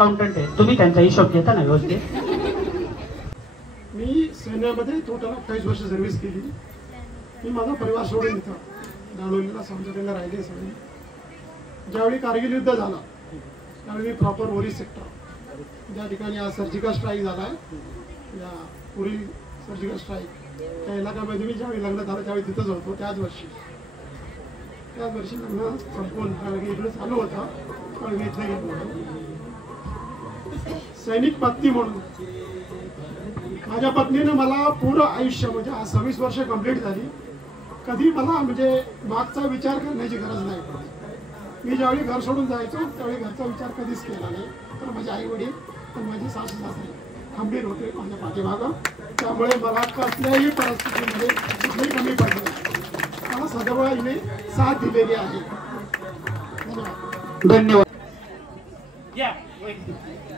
Accountant आहे, तुम्ही त्यांचा हिशोब घेता ना व्यवस्थित? मी सैन्यामध्ये टोटल 28 वर्ष सर्व्हिस केली. मी माझा परिवार सोडून इथं दांडोलीला समजूतीला राहिले सगळे. ज्यावेळी कारगिल युद्ध झाला त्यावेळी मी प्रॉपर ओरी सेक्टर ज्या ठिकाणी आज सर्जिकल स्ट्राईक झाला आहे, या पुरी सर्जिकल स्ट्राईक त्या इलाक्यामध्ये मी ज्यावेळी लग्न झालं त्यावेळी तिथंच होतो. त्याच वर्षी लग्न संपून इकडे चालू होता पण मी इथं गेलो. सैनिक पत्नी म्हणून माझ्या पत्नीनं मला पूर्ण आयुष्य म्हणजे आज 26 वर्ष कंप्लीट झाली, कधी मला म्हणजे मागचा विचार करण्याची गरज नाही पडली. मी ज्यावेळी घर सोडून जायचो त्यावेळी घरचा विचार कधीच केला नाही. तर माझे आई वडील आणि माझी सासू सासरे खंबीर होते माझ्या पाठीमागं, त्यामुळे मला कसल्याही परिस्थितीमध्ये कुठेही कमी पडले नाही. मला सदैव हिने साथ दिलेली आहे. धन्यवाद.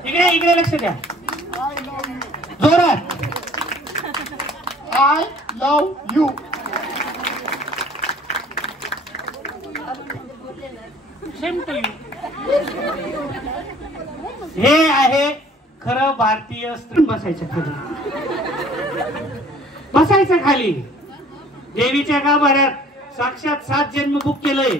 इकडे लक्ष द्या जोरात. I love you. Same to you. हे आहे खरं भारतीय स्त्री. बसायचं खाली, बसायचं खाली. देवीच्या गाभाऱ्यात साक्षात 7 जन्म बुक केलंय.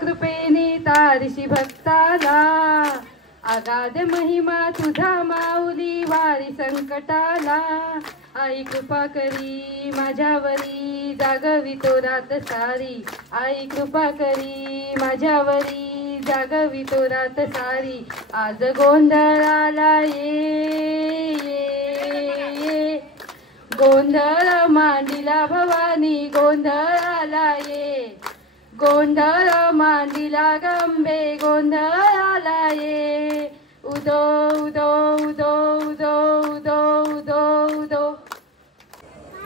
कृपेने तारिशी भक्ताला अगाध महिमा तुझा माऊली वारी संकटाला. आई कृपा करी माझ्यावरी जागवितो रात सारी. आई कृपा करी माझ्यावरी जागवितो रात सारी. आज गोंधळाला ये गोंधळ मांडिला भवानी गोंधळाला ये. गोंधळ मांडिला गंबे गोंधळाला ये. उदो उदो उदो उदो उदो उदो उदो.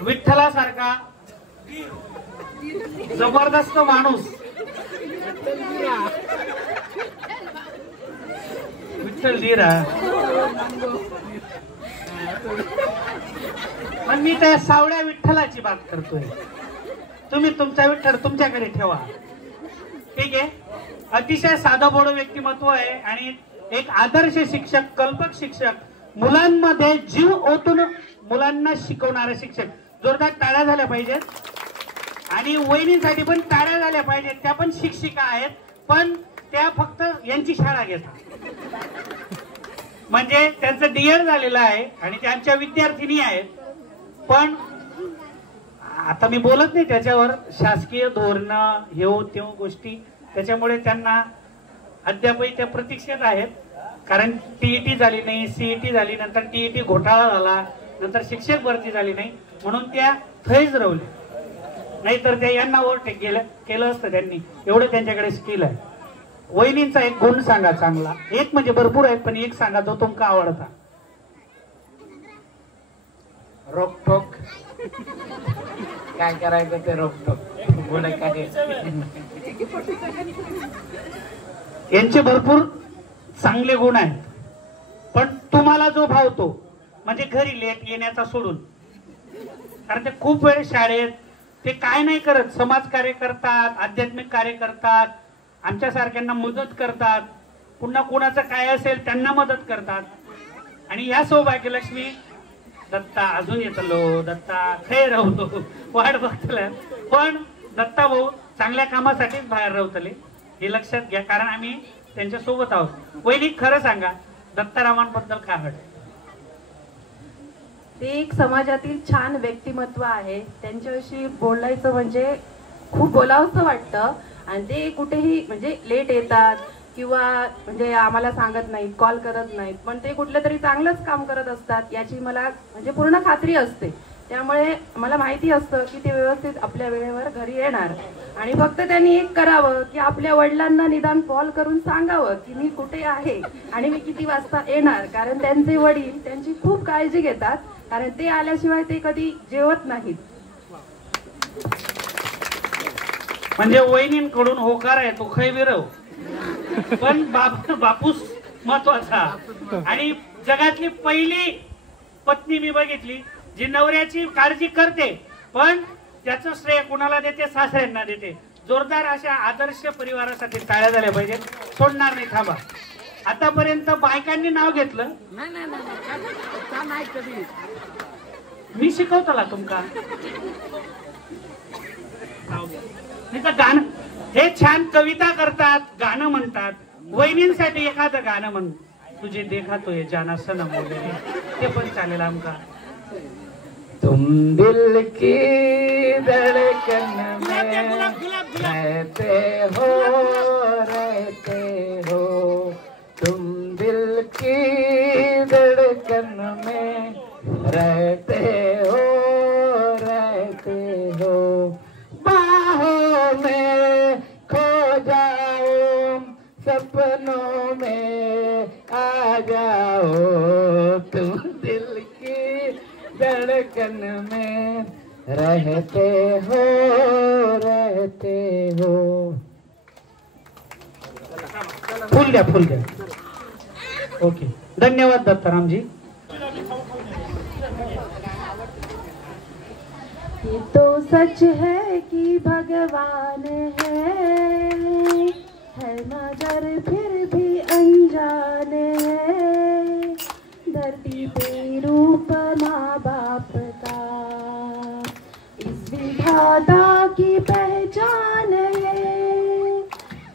विठ्ठलासारखा जबरदस्त माणूस विठ्ठल धीरा. पण मी त्या सावळ्या विठ्ठलाची बात करतोय. तुम्ही तुमचा विठ्ठल तुमच्याकडे ठेवा, ठीक आहे. अतिशय साधं बोडं व्यक्तिमत्व आहे आणि एक आदर्श शिक्षक, कल्पक शिक्षक, मुलांमध्ये जीव ओतून मुलांना शिकवणारे शिक्षक. जोरदार टाळ्या झाल्या पाहिजेत. आणि वहिनींसाठी पण टाळ्या झाल्या पाहिजेत. त्या पण शिक्षिका आहेत पण त्या फक्त यांची शाळा घेतात, म्हणजे त्यांचं डीएड झालेलं आहे आणि त्यांच्या विद्यार्थिनी आहेत. पण आता मी बोलत नाही त्याच्यावर, शासकीय धोरण हे तेव गोष्टी, त्याच्यामुळे त्यांना अद्यापही त्या प्रतीक्षेत आहेत. कारण टीईटी झाली नाही, सीईटी झाली, नंतर टीईटी घोटाळा झाला, नंतर शिक्षक भरती झाली नाही, म्हणून त्या थैज रवल्या. नाहीतर त्या यांना ओव्हरटेक केलं असतं त्यांनी. एवढं त्यांच्याकडे स्किल आहे. वहिनींचा एक गुण सांगा चांगला. एक म्हणजे भरपूर आहेत पण एक सांगा जो तुमका आवडता. रोकटोक. काय करायचं ते रोकटोक. बोला काय. यांचे भरपूर चांगले गुण आहेत. पण तुम्हाला जो भावतो म्हणजे घरी लेट येण्याचा सोडून, कारण ते खूप वेळ शाळेत ते काय नाही करत, समाजकार्य करतात, आध्यात्मिक कार्य करतात, आमच्या सारख्यांना मदत करतात, पुन्हा कुणाचं काय असेल त्यांना मदत करतात. आणि या सौभाग्यलक्ष्मी दत्ता अजून येतलो, दत्ता खैर राहतो वाट बघतलं. पण दत्ता भाऊ चांगल्या कामासाठीच बाहेर राहतले हे लक्षात घ्या, कारण आम्ही त्यांच्या सोबत आहोत. वहिनी खरं सांगा दत्तारामांबद्दल काय वाटतं? ते एक समाजातील छान व्यक्तिमत्व आहे. त्यांच्याविषयी बोलायचं म्हणजे खूप बोलावंसं वाटतं. आणि ते कुठेही म्हणजे लेट येतात किंवा म्हणजे आम्हाला सांगत नाहीत, कॉल करत नाहीत, पण ते कुठलं तरी चांगलंच काम करत असतात याची मला म्हणजे पूर्ण खात्री असते. त्यामुळे मला माहिती असतं की ते व्यवस्थित आपल्या वेळेवर घरी येणार. आणि फक्त त्यांनी एक करावं की आपल्या वडिलांना निदान कॉल करून सांगावं की मी कुठे आहे आणि मी किती वाजता येणार. कारण त्यांचे वडील त्यांची खूप काळजी घेतात, कारण ते आल्याशिवाय ते कधी जेवत नाहीत. म्हणजे वहिनींकडून होकार आहे तो खैविरव, पण बापूस महत्वाचा. आणि जगातली पहिली पत्नी मी बघितली जी नवऱ्याची काळजी करते, पण त्याचं श्रेय कुणाला देते? सासऱ्यांना देते. जोरदार अशा आदर्श परिवारासाठी टाळ्या झाल्या पाहिजेत. सोडणार नाही, थांबा. आतापर्यंत बायकांनी नाव घेतलं. नाही कधी मी शिकवतला तुमका. नाही तर गाणं, हे छान कविता करतात, गाणं म्हणतात. वहिनींसाठी एखादं गाणं म्हण. तुझे देखा तो ये जाना सनम वगैरे ते पण चालेल आमका. तुम दिल की धड़कन में रहते हो, तुम दिल की धड़कन में रहते हो, बाहों में खो जाओ, सपनों में आ जाओ, तुम दिल की धड़कन में रहते हो. फुल द्या, फुल द्या. ओके, धन्यवाद दत्तारामजी. ये तो सच है कि भगवान है मगर फिर भी अनजान है. धरती पे रूप माँ बाप का इस विधाता की पहचान है.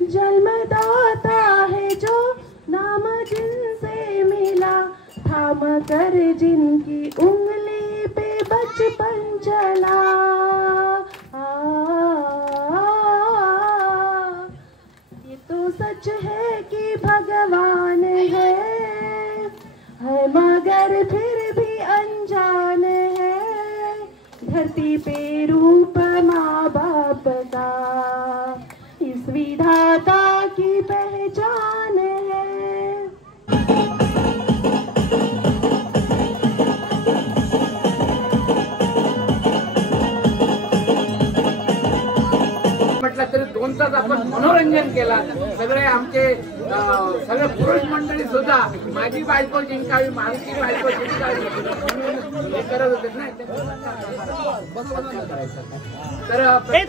जन्मदाता है जो नाम जिनसे मिला, थाम कर जिनकी उंगली पे बचपन चला. ये तो सच है कि भगवान है मगर फिर भी अनजान है. धरती पे रूप माँ बाप का इस विधाता की पहचान है. म्हटलं तरी 2 तास आपण मनोरंजन केला. सगळे आमचे सगळे पुरुष मंडळी सुद्धा माझी बायको जिंकावी, माझी बायको जिंकावी हे करत होते ना. तर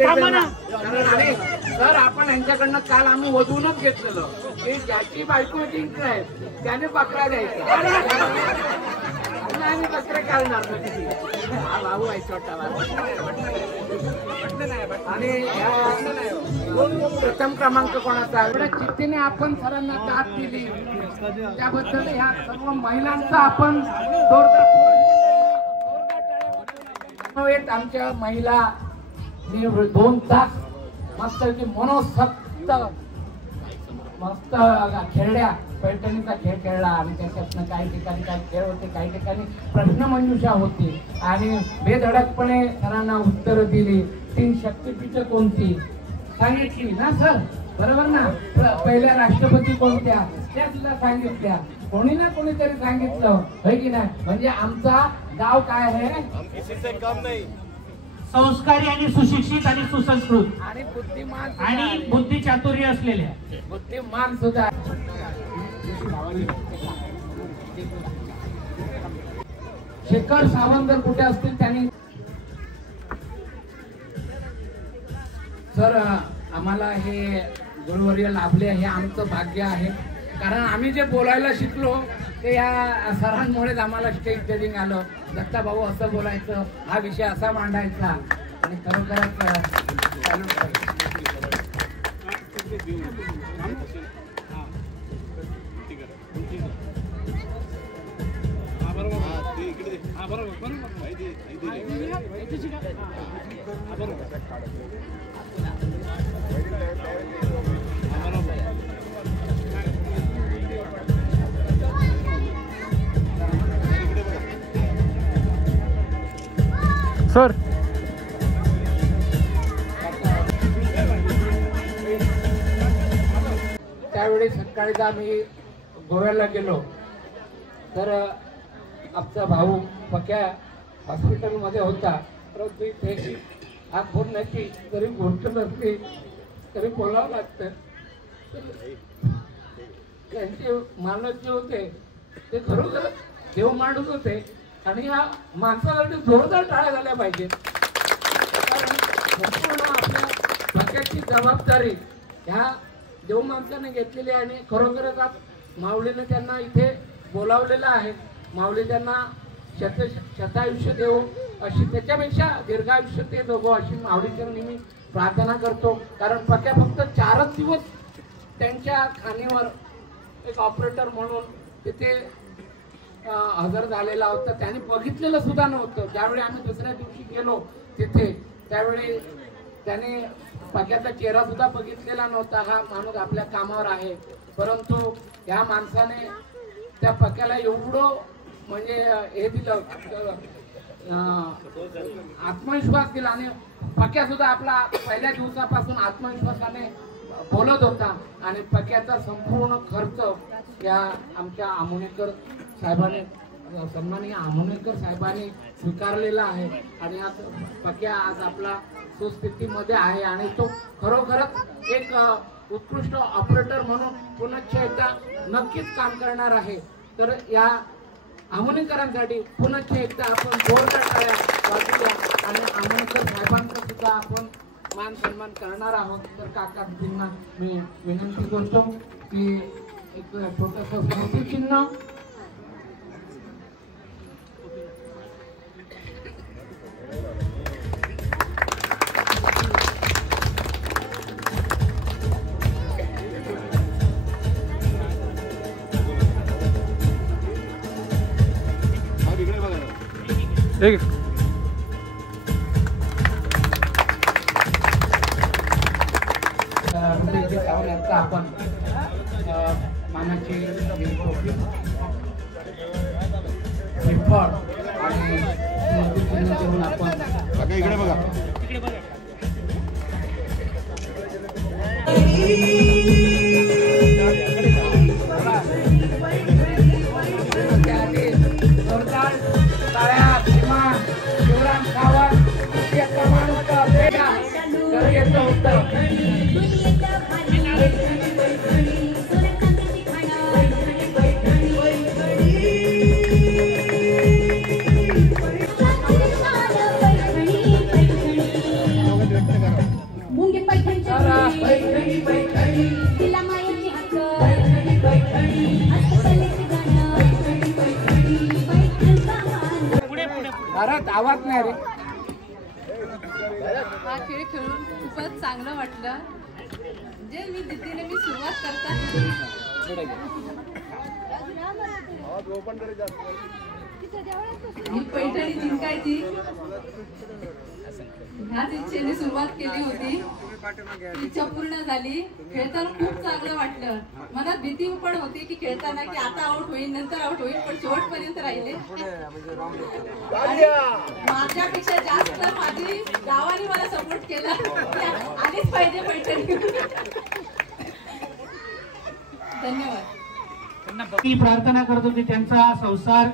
कारण आणि सर आपण यांच्याकडनं काल आम्ही वधूनच घेतलेलं की ज्याची बायको जिंकलाय त्याने बकरा द्यायचा. आम्ही बकरे काढणार हा भाऊ आहे छोटा आणि प्रथम क्रमांक कोणाचा. एवढ्या चिठ्ठीने आपण सरांना दाद दिली त्याबद्दल ह्या सर्व महिलांचा आपण आमच्या महिला 2 तास मस्त मनोसक्त मस्त खेळल्या. पैठणीचा खेळ खेळला आणि त्याच्यातनं काही ठिकाणी काही खेळ होते, काही ठिकाणी प्रश्नमंजुषा होती आणि बेधडकपणे सरांना उत्तरं दिली. 3 शक्तिपीठं कोणती सांगितली ना सर, बरोबर ना. पहिल्या राष्ट्रपती कोणत्या त्या सुद्धा सांगितल्या. कोणी ना कोणीतरी सांगितलं होय की नाही. म्हणजे आमचा गाव काय आहे, संस्कारी आणि सुशिक्षित आणि सुसंस्कृत आणि बुद्धिमान आणि बुद्धिचातुर्य असलेल्या बुद्धिमान सुद्धा. शेखर सावंत जर कुठे असतील त्यांनी सर आम्हाला हे गुरुवर्य लाभले हे आमचं भाग्य आहे. कारण आम्ही जे बोलायला शिकलो ते या सरांमुळेच आम्हाला स्टेज डेअरिंग आलं. दत्ता भाऊ असं बोलायचं, हा विषय असा मांडायचा आणि खरोखरच चालू सर. त्यावेळी सकाळी आम्ही गोव्याला गेलो तर आमचा भाऊ पक्या हॉस्पिटलमध्ये होता. परंतु इथे हात बोलण्याची जरी गोष्ट नसली तरी बोलावं लागतं. त्यांचे मालक जे होते ते खरोखर देव मांडत होते आणि या माणसासाठी जोरदार टाळ्या झाल्या पाहिजे. कारण संपूर्ण आपल्या पक्याची जबाबदारी ह्या देव माणसाने घेतलेली आहे आणि खरोखरच आज माऊलीने त्यांना इथे बोलावलेलं आहे. माऊली त्यांना शतायुष्य देव अशी त्याच्यापेक्षा दीर्घायुष्य ते दोघं अशी माऊलीच्या नेहमी प्रार्थना करतो. कारण पक्या फक्त 4च दिवस त्यांच्या खाणीवर एक ऑपरेटर म्हणून तिथे हजर झालेला होता. त्याने बघितलेलं सुद्धा नव्हतं. ज्यावेळी आम्ही दुसऱ्या दिवशी गेलो तिथे त्यावेळी त्याने पक्याचा चेहरा सुद्धा बघितलेला नव्हता. हा माणूस आपल्या कामावर आहे, परंतु या माणसाने त्या पक्याला एवढं म्हणजे हे दिलं, आत्मविश्वास दिला आणि पक्या सुद्धा आपला पहिल्या दिवसापासून आत्मविश्वासाने बोलत होता. आणि पक्याचा संपूर्ण खर्च या आमच्या आमोणेकर साहेबांनी, सन्माननीय आमोणेकर साहेबांनी स्वीकारलेला आहे. आणि आज पक्या आज आपला सुस्थितीमध्ये आहे आणि तो खरोखरच एक उत्कृष्ट ऑपरेटर म्हणून पुन्हा एकदा नक्कीच काम करणार आहे. तर या आमोणेकरांसाठी पुन्हा एकदा आपण जोरदार टाळ्या वाजवूया आणि आमोणेकर साहेबांचा सुद्धा आपण मान सन्मान करणार आहोत. तर काकाजींना मी विनंती करतो की एक छोटंसं स्मृतिचिन्ह आपण मानाची आणि स्मृतिचिन्ह देऊन आपण इकडे बघा. जोरदार टाळ्या किमान शिवराम सावंत येत होतं. घरात आवाज नाही रे. हा खेळ खेळून खूपच चांगलं वाटलं. जे मी जिद्दीने सुरुवात करता ही पैठणी जिंकायची ह्याच इच्छेने सुरुवात केली होती. इच्छा पूर्ण झाली. खेळताना खूप चांगलं वाटलं. मनात भीती पण होती की खेळताना की आता आउट होईल नंतर आउट होईल, पण शेवटपर्यंत राहिले. आणि माझ्यापेक्षा जास्त माझी गावाने मला सपोर्ट केला. आलीच पाहिजे पैठणी. धन्यवाद. मी प्रार्थना करतो की त्यांचा संसार